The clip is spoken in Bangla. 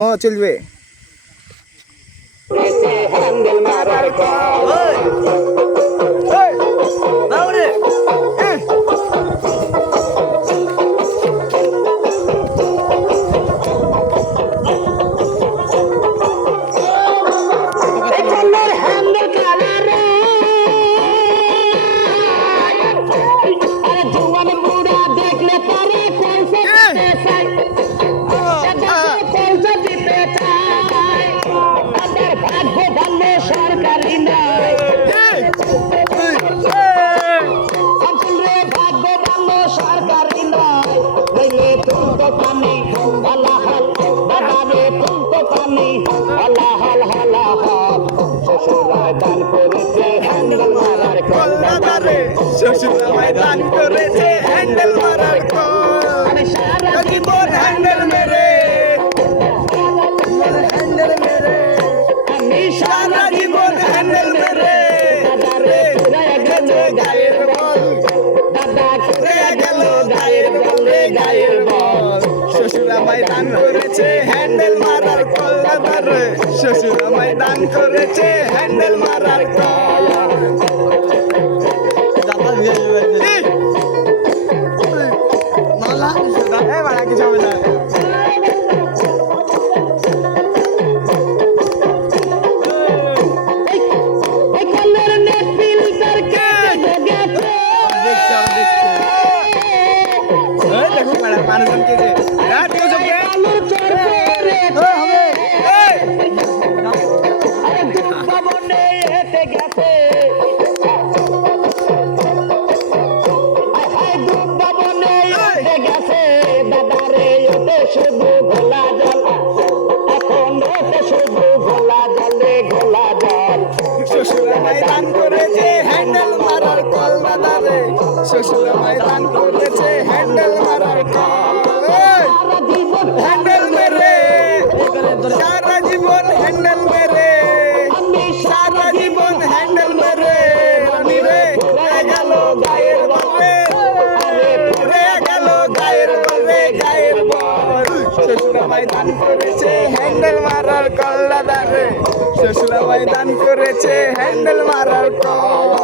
ও চলবে হ্যান্ডেল মারার সরকারি নয় সরকারি নয় তুলতো পানি হলাহল বাবারে তুলতো পানি হলাহল হলাহল শ্বশুরায় দান করেছে হ্যান্ডেল মারার কলদারে শ্বশুরায় দান করেছে হ্যান্ডেল মারার কল সারা জীবন হ্যান্ডেল মেরে আমি সারা জীবন হ্যান্ডেল মেরে দাদারে ঘুরে গেল গায়ের বল দাদা ঘুরে গেল গায়ের বল রে গায়ের বল শ্বশুরামাই দান করেছে হ্যান্ডেল মারার কল দাদারে শ্বশুরামাই দান করেছে হ্যান্ডেল মারার কল দাদা দিয়ে মালা এ বাড়া কিছু হবে না শুধু ঘোলা জল এখন শুধু ঘোলা জলে ঘোলা জল শ্বশুরামাই দান করেছে হ্যান্ডেল মারার কল দাদারে শ্বশুরামাই দান করেছে হ্যান্ডেল মারার কল হ্যান্ডেল মেরে সারা জীবন হ্যান্ডেল মেরে সারা জীবন হ্যান্ডেল মেরে আমি রে গেল গায়ের বলে ঘুরে গেল গায়ের বলে গায়ের বল শ্বশুরামাই দান করেছে হ্যান্ডেল মারার কল দাদারে শ্বশুরামাই দান করেছে হ্যান্ডেল মারার কল